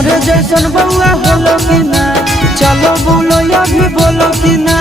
हमरे जैसन बउआ होलो कि ना, चलो बोलो अभी बोलो कि ना।